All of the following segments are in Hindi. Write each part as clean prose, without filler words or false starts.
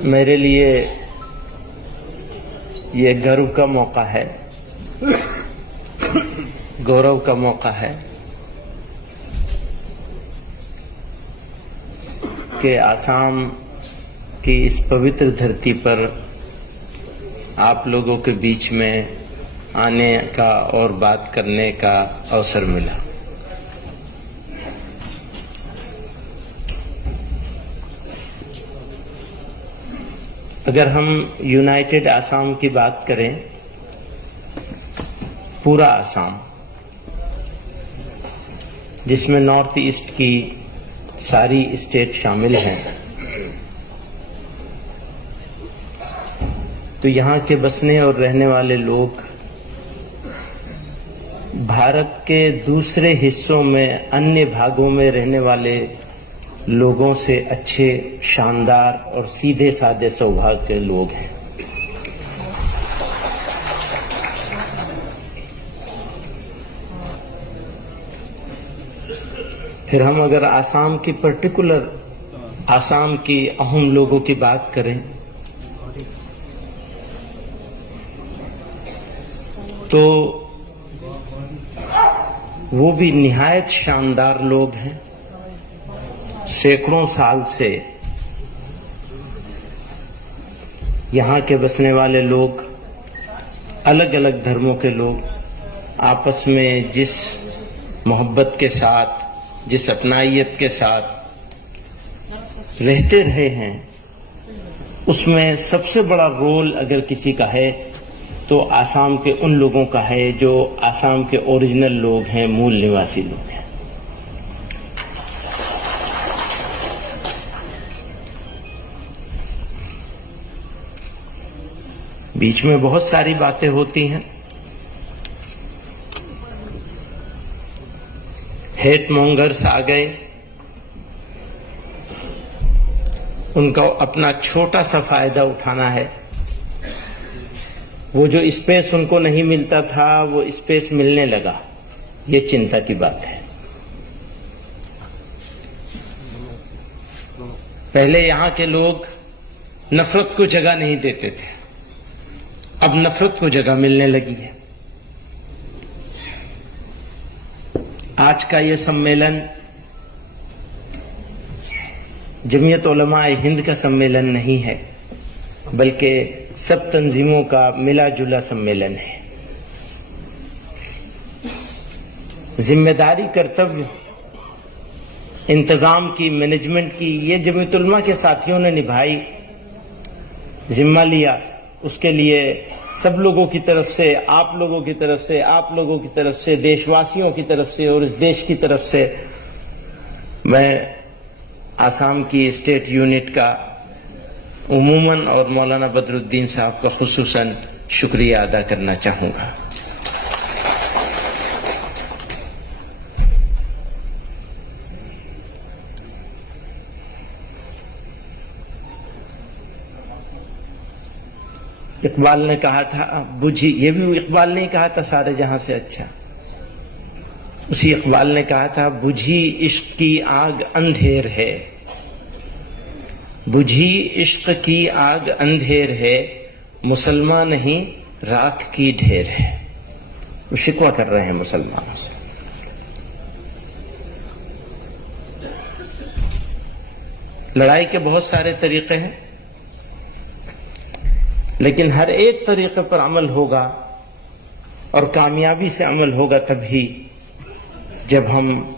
मेरे लिए ये गर्व का मौका है, गौरव का मौका है कि आसाम की इस पवित्र धरती पर आप लोगों के बीच में आने का और बात करने का अवसर मिला। अगर हम यूनाइटेड आसाम की बात करें, पूरा आसाम जिसमें नॉर्थ ईस्ट की सारी स्टेट शामिल हैं, तो यहाँ के बसने और रहने वाले लोग भारत के दूसरे हिस्सों में अन्य भागों में रहने वाले लोगों से अच्छे, शानदार और सीधे साधे स्वभाव के लोग हैं। फिर हम अगर आसाम की पर्टिकुलर आसाम की अहम लोगों की बात करें तो वो भी निहायत शानदार लोग हैं। सैकड़ों साल से यहाँ के बसने वाले लोग, अलग अलग धर्मों के लोग आपस में जिस मोहब्बत के साथ, जिस अपनाइयत के साथ रहते रहे हैं, उसमें सबसे बड़ा रोल अगर किसी का है तो आसाम के उन लोगों का है जो आसाम के ओरिजिनल लोग हैं, मूल निवासी लोग हैं। बीच में बहुत सारी बातें होती हैं, हेट मॉन्गर्स आ गए, उनका अपना छोटा सा फायदा उठाना है। वो जो स्पेस उनको नहीं मिलता था वो स्पेस मिलने लगा, ये चिंता की बात है। पहले यहाँ के लोग नफरत को जगह नहीं देते थे, अब नफरत को जगह मिलने लगी है। आज का ये सम्मेलन जमीयत उलमा-ए हिंद का सम्मेलन नहीं है, बल्कि सब तंजीमों का मिला जुला सम्मेलन है। जिम्मेदारी, कर्तव्य, इंतजाम की, मैनेजमेंट की ये जमीयत उलमा के साथियों ने निभाई, जिम्मा लिया। उसके लिए सब लोगों की तरफ से, आप लोगों की तरफ से, आप लोगों की तरफ से, देशवासियों की तरफ से और इस देश की तरफ से मैं आसाम की स्टेट यूनिट का उमूमन और मौलाना बदरुद्दीन साहब का खुसूसन शुक्रिया अदा करना चाहूंगा। इकबाल ने कहा था, बुझी, ये भी इकबाल ने कहा था सारे जहां से अच्छा। उसी इकबाल ने कहा था, बुझी इश्क की आग अंधेर है, बुझी इश्क की आग अंधेर है, मुसलमान नहीं राख की ढेर है। वो शिकवा कर रहे हैं मुसलमानों से। लड़ाई के बहुत सारे तरीके हैं, लेकिन हर एक तरीके पर अमल होगा और कामयाबी से अमल होगा तभी जब हम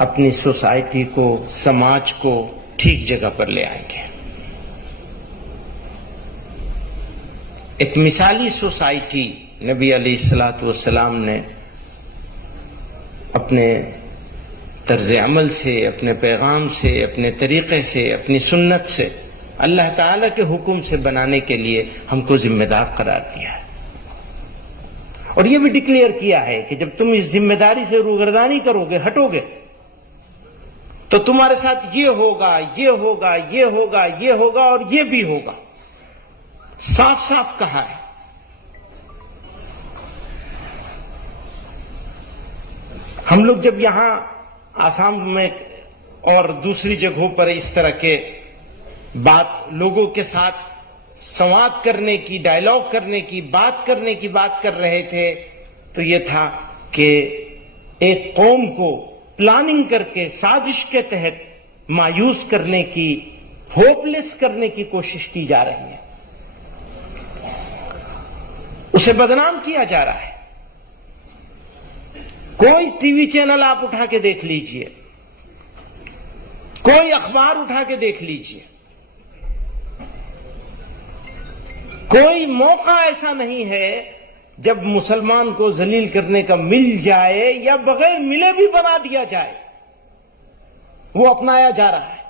अपनी सोसाइटी को, समाज को ठीक जगह पर ले आएंगे। एक मिसाली सोसाइटी नबी अलैहिस्सलातु वस्सलाम ने अपने तर्ज अमल से, अपने पैगाम से, अपने तरीके से, अपनी सुन्नत से, अल्लाह ताला के हुक्म से बनाने के लिए हमको जिम्मेदार करार दिया है। और यह भी डिक्लेयर किया है कि जब तुम इस जिम्मेदारी से रूगर्दानी करोगे, हटोगे, तो तुम्हारे साथ ये होगा, ये होगा, ये होगा, ये होगा और ये भी होगा। साफ साफ कहा है। हम लोग जब यहां आसाम में और दूसरी जगहों पर इस तरह के बात लोगों के साथ संवाद करने की, डायलॉग करने की, बात करने की बात कर रहे थे, तो यह था कि एक कौम को प्लानिंग करके साजिश के तहत मायूस करने की, होपलेस करने की कोशिश की जा रही है, उसे बदनाम किया जा रहा है। कोई टीवी चैनल आप उठा के देख लीजिए, कोई अखबार उठा के देख लीजिए, कोई मौका ऐसा नहीं है जब मुसलमान को जलील करने का मिल जाए या बगैर मिले भी बना दिया जाए, वो अपनाया जा रहा है।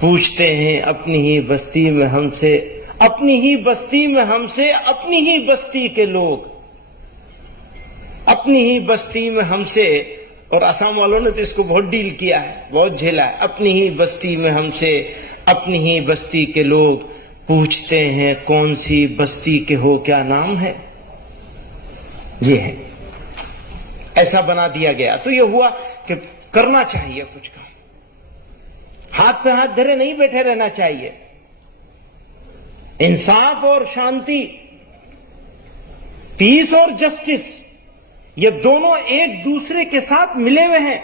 पूछते हैं अपनी ही बस्ती में हमसे, अपनी ही बस्ती में हमसे, अपनी ही बस्ती के लोग, अपनी ही बस्ती में हमसे। और आसाम वालों ने तो इसको बहुत डील किया है, बहुत झेला है। अपनी ही बस्ती में हमसे, अपनी ही बस्ती के लोग पूछते हैं कौन सी बस्ती के हो, क्या नाम है। ये है, ऐसा बना दिया गया। तो ये हुआ कि करना चाहिए कुछ काम, हाथ पे हाथ धरे नहीं बैठे रहना चाहिए। इंसाफ और शांति, पीस और जस्टिस, ये दोनों एक दूसरे के साथ मिले हुए हैं।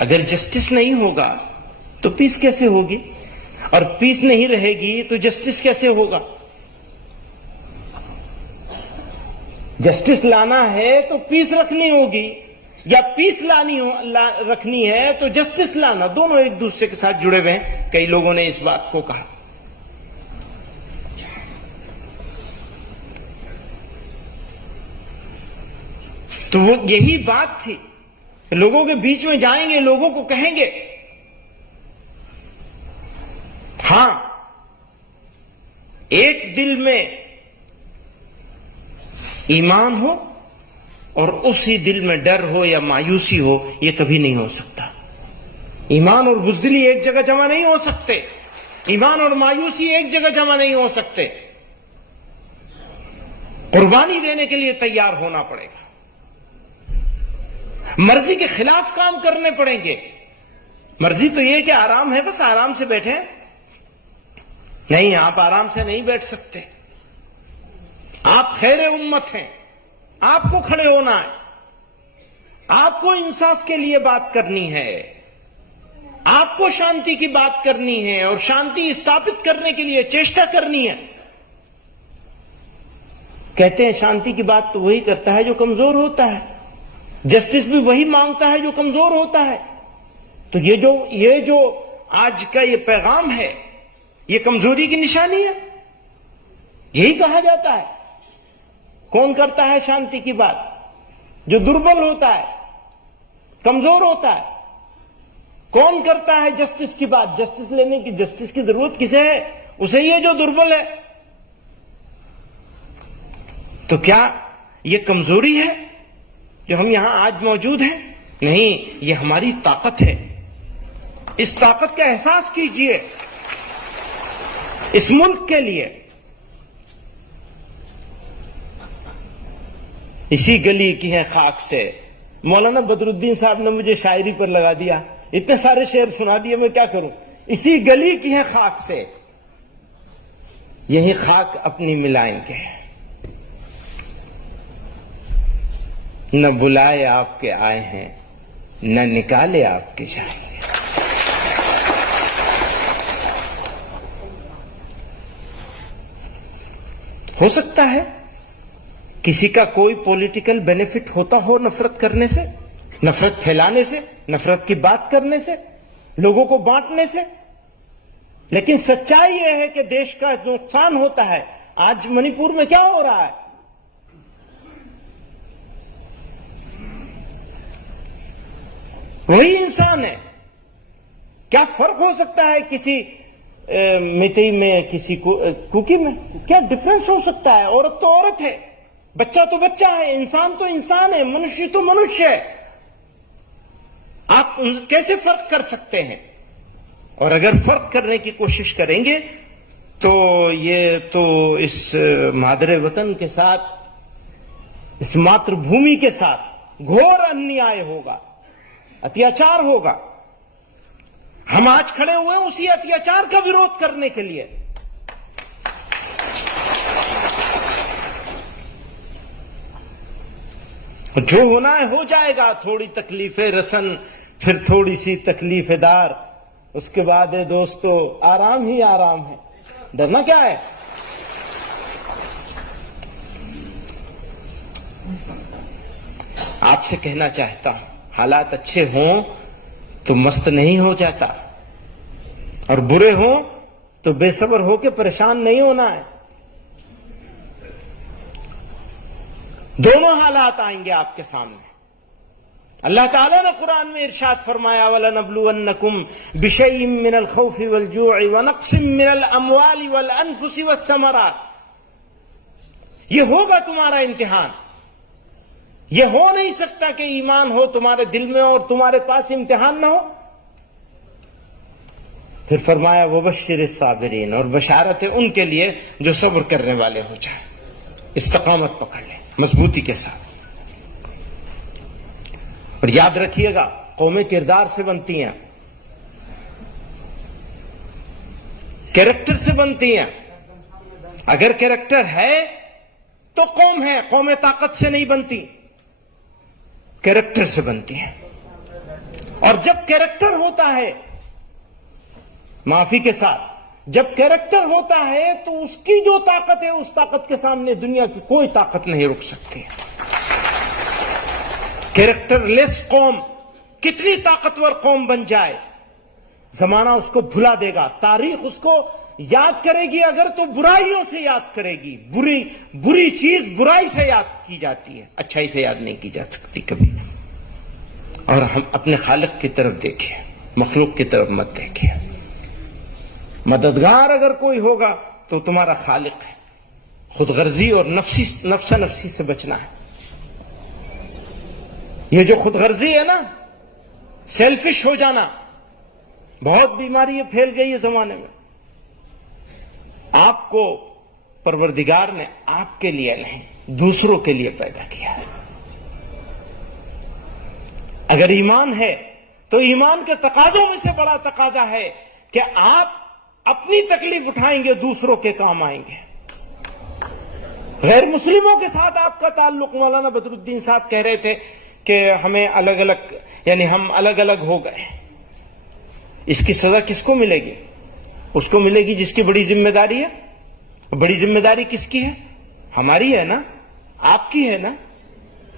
अगर जस्टिस नहीं होगा तो पीस कैसे होगी, और पीस नहीं रहेगी तो जस्टिस कैसे होगा। जस्टिस लाना है तो पीस रखनी होगी, या पीस रखनी है तो जस्टिस लाना, दोनों एक दूसरे के साथ जुड़े हुए हैं। कई लोगों ने इस बात को कहा। तो वो यही बात थी, लोगों के बीच में जाएंगे, लोगों को कहेंगे हां, एक दिल में ईमान हो और उसी दिल में डर हो या मायूसी हो, यह कभी नहीं हो सकता। ईमान और बुज़दिली एक जगह जमा नहीं हो सकते, ईमान और मायूसी एक जगह जमा नहीं हो सकते। कुर्बानी देने के लिए तैयार होना पड़ेगा, मर्जी के खिलाफ काम करने पड़ेंगे। मर्जी तो यह कि आराम है, बस आराम से बैठे, नहीं, आप आराम से नहीं बैठ सकते। आप खैर उम्मत हैं, आपको खड़े होना है, आपको इंसाफ के लिए बात करनी है, आपको शांति की बात करनी है और शांति स्थापित करने के लिए चेष्टा करनी है। कहते हैं शांति की बात तो वही करता है जो कमजोर होता है, जस्टिस भी वही मांगता है जो कमजोर होता है। तो ये जो आज का ये पैगाम है, ये कमजोरी की निशानी है। यही कहा जाता है। कौन करता है शांति की बात? जो दुर्बल होता है, कमजोर होता है। कौन करता है जस्टिस की बात? जस्टिस लेने की, जस्टिस की जरूरत किसे है? उसे ही है जो दुर्बल है। तो क्या यह कमजोरी है जो हम यहां आज मौजूद हैं? नहीं, यह हमारी ताकत है। इस ताकत का एहसास कीजिए इस मुल्क के लिए। इसी गली की है खाक से। मौलाना बदरुद्दीन साहब ने मुझे शायरी पर लगा दिया, इतने सारे शेर सुना दिए, मैं क्या करूं। इसी गली की है खाक से, यही खाक अपनी मिलाएंगे। न बुलाए आपके आए हैं, न निकाले आपके जाएंगे। हो सकता है किसी का कोई पॉलिटिकल बेनिफिट होता हो नफरत करने से, नफरत फैलाने से, नफरत की बात करने से, लोगों को बांटने से, लेकिन सच्चाई यह है कि देश का नुकसान होता है। आज मणिपुर में क्या हो रहा है? वही इंसान है। क्या फर्क हो सकता है किसी मितई में, किसी कुकी में? क्या डिफरेंस हो सकता है? औरत तो औरत है, बच्चा तो बच्चा है, इंसान तो इंसान है, मनुष्य तो मनुष्य है। आप कैसे फर्क कर सकते हैं? और अगर फर्क करने की कोशिश करेंगे तो ये तो इस मादरे वतन के साथ, इस मातृभूमि के साथ घोर अन्याय होगा, अत्याचार होगा। हम आज खड़े हुए हैं उसी अत्याचार का विरोध करने के लिए। जो होना है हो जाएगा, थोड़ी तकलीफें रसन, फिर थोड़ी सी तकलीफेदार, उसके बाद है दोस्तों आराम ही आराम है। डरना क्या है? आपसे कहना चाहता हूं, हालात अच्छे हों तो मस्त नहीं हो जाता, और बुरे हों तो बेसब्र होकर परेशान नहीं होना है। दोनों हालात आएंगे आपके सामने। अल्लाह ताला ने कुरान में इरशाद फरमाया, वलनब्लुवन्नकुम बिशैइन मिनल खौफि वल जू'i व नक्सिम मिनल अमवालि वल अनफुसि वस्समरात। ये होगा तुम्हारा इम्तिहान। ये हो नहीं सकता कि ईमान हो तुम्हारे दिल में और तुम्हारे पास इम्तिहान ना हो। फिर फरमाया वबश्शिरिस साबिरीन, और बशारत है उनके लिए जो सब्र करने वाले हो जाए, इस्तिकामत पकड़ ले मजबूती के साथ। और याद रखिएगा, कौमें किरदार से बनती हैं, कैरेक्टर से बनती हैं। अगर कैरेक्टर है तो कौम है, कौमें ताकत से नहीं बनती, कैरेक्टर से बनती हैं। और जब कैरेक्टर होता है, माफी के साथ, जब कैरेक्टर होता है तो उसकी जो ताकत है, उस ताकत के सामने दुनिया की कोई ताकत नहीं रुक सकती है। कैरेक्टरलेस कौम कितनी ताकतवर कौम बन जाए, जमाना उसको भुला देगा, तारीख उसको याद करेगी, अगर तो बुराइयों से याद करेगी। बुरी चीज बुराई से याद की जाती है, अच्छाई से याद नहीं की जा सकती कभी। और हम अपने खालिक की तरफ देखिए, मखलूक की तरफ मत देखिए। मददगार अगर कोई होगा तो तुम्हारा खालिक है। खुदगर्जी और नफ्सा नफ्सी से बचना है। ये जो खुदगर्जी है ना, सेल्फिश हो जाना, बहुत बीमारी ये फैल गई है जमाने में। आपको परवरदिगार ने आपके लिए नहीं, दूसरों के लिए पैदा किया है। अगर ईमान है तो ईमान के तकाजों में से बड़ा तकाजा है कि आप अपनी तकलीफ उठाएंगे, दूसरों के काम आएंगे। गैर मुस्लिमों के साथ आपका ताल्लुक, मौलाना बदरुद्दीन साहब कह रहे थे कि हमें अलग अलग, यानी हम अलग अलग हो गए। इसकी सजा किसको मिलेगी? उसको मिलेगी जिसकी बड़ी जिम्मेदारी है। बड़ी जिम्मेदारी किसकी है? हमारी है ना, आपकी है ना।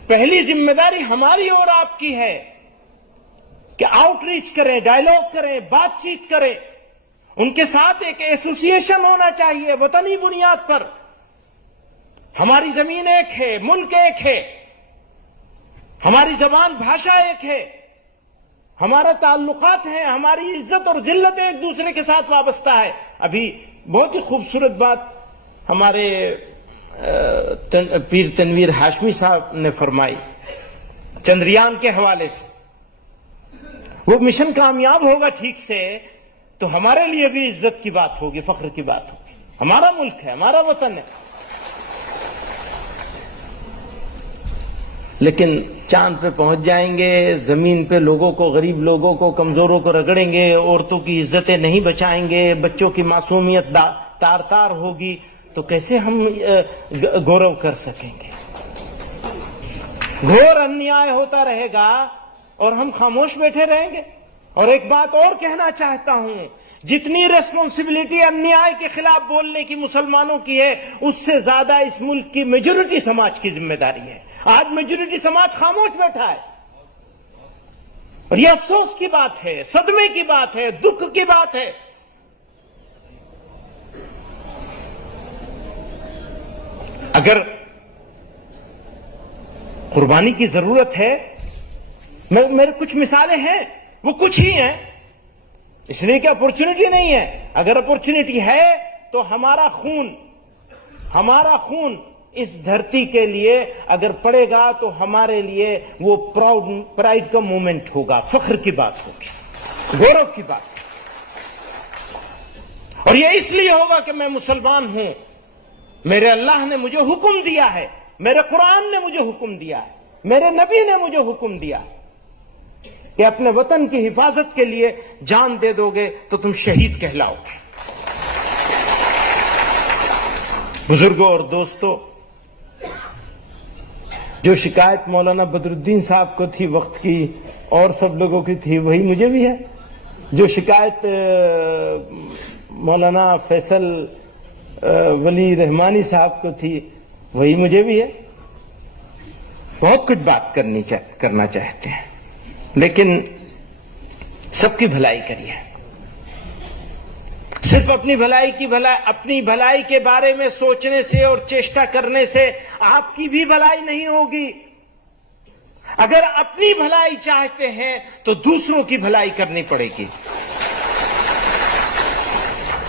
पहली जिम्मेदारी हमारी और आपकी है कि आउटरीच करें, डायलॉग करें, बातचीत करें। उनके साथ एक एसोसिएशन होना चाहिए वतनी बुनियाद पर। हमारी जमीन एक है, मुल्क एक है, हमारी जबान भाषा एक है, हमारा ताल्लुकात है, हमारी इज्जत और जिल्लत एक दूसरे के साथ वाबस्ता है। अभी बहुत ही खूबसूरत बात हमारे पीर तनवीर हाशमी साहब ने फरमाई चंद्रयान के हवाले से। वो मिशन कामयाब होगा ठीक से तो हमारे लिए भी इज्जत की बात होगी, फख्र की बात होगी। हमारा मुल्क है, हमारा वतन है। लेकिन चांद पे पहुंच जाएंगे, जमीन पे लोगों को, गरीब लोगों को, कमजोरों को रगड़ेंगे, औरतों की इज्जतें नहीं बचाएंगे, बच्चों की मासूमियत तार तार होगी, तो कैसे हम गौरव कर सकेंगे? घोर अन्याय होता रहेगा और हम खामोश बैठे रहेंगे। और एक बात और कहना चाहता हूं, जितनी रेस्पॉन्सिबिलिटी अन्याय के खिलाफ बोलने की मुसलमानों की है, उससे ज्यादा इस मुल्क की मेजोरिटी समाज की जिम्मेदारी है। आज मेजोरिटी समाज खामोश बैठा है और यह अफसोस की बात है, सदमे की बात है, दुख की बात है। अगर कुर्बानी की जरूरत है, मेरे कुछ मिसालें हैं, वो कुछ ही हैं, इसलिए कि अपॉर्चुनिटी नहीं है। अगर अपॉर्चुनिटी है तो हमारा खून इस धरती के लिए अगर पड़ेगा तो हमारे लिए वो प्राइड का मोमेंट होगा, फख्र की बात होगी, गौरव की बात। और यह इसलिए होगा कि मैं मुसलमान हूं, मेरे अल्लाह ने मुझे हुक्म दिया है, मेरे कुरान ने मुझे हुक्म दिया है, मेरे नबी ने मुझे हुक्म दिया कि अपने वतन की हिफाजत के लिए जान दे दोगे तो तुम शहीद कहलाओगे। बुजुर्गों और दोस्तों, जो शिकायत मौलाना बदरुद्दीन साहब को थी वक्त की और सब लोगों की थी, वही मुझे भी है। जो शिकायत मौलाना फैसल वली रहमानी साहब को थी, वही मुझे भी है। बहुत कुछ बात करना चाहते हैं, लेकिन सबकी भलाई करिए। सिर्फ अपनी भलाई के बारे में सोचने से और चेष्टा करने से आपकी भी भलाई नहीं होगी। अगर अपनी भलाई चाहते हैं तो दूसरों की भलाई करनी पड़ेगी।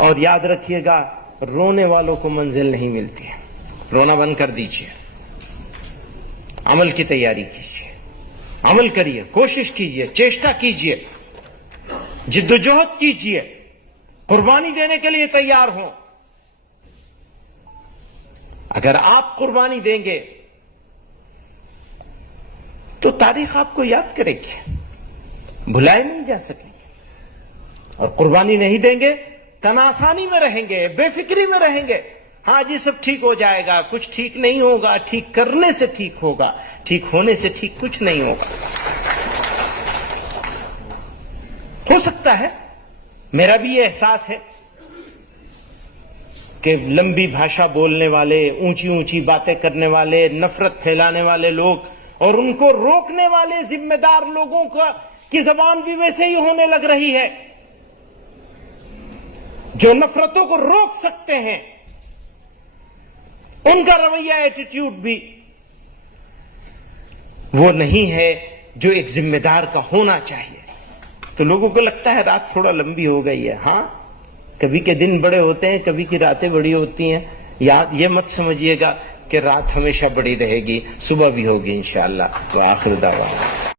और याद रखिएगा, रोने वालों को मंजिल नहीं मिलती है। रोना बंद कर दीजिए, अमल की तैयारी कीजिए, अमल करिए, कोशिश कीजिए, चेष्टा कीजिए, जिद्दोजहद कीजिए, कुर्बानी देने के लिए तैयार हों। अगर आप कुर्बानी देंगे तो तारीख आपको याद करेगी, भुलाए नहीं जा सकेंगे। और कुर्बानी नहीं देंगे, तनासानी में रहेंगे, बेफिक्री में रहेंगे। हाँ जी, सब ठीक हो जाएगा, कुछ ठीक नहीं होगा, ठीक करने से ठीक होगा, ठीक होने से ठीक कुछ नहीं होगा। हो सकता है, मेरा भी ये एहसास है कि लंबी भाषा बोलने वाले, ऊंची ऊंची बातें करने वाले, नफरत फैलाने वाले लोग और उनको रोकने वाले जिम्मेदार लोगों की जबान भी वैसे ही होने लग रही है। जो नफरतों को रोक सकते हैं, उनका रवैया, एटीट्यूड भी वो नहीं है जो एक जिम्मेदार का होना चाहिए। तो लोगों को लगता है रात थोड़ा लंबी हो गई है। हाँ, कभी के दिन बड़े होते हैं, कभी की रातें बड़ी होती हैं। याद ये मत समझिएगा कि रात हमेशा बड़ी रहेगी, सुबह भी होगी इंशाअल्लाह। व आखिर दावा।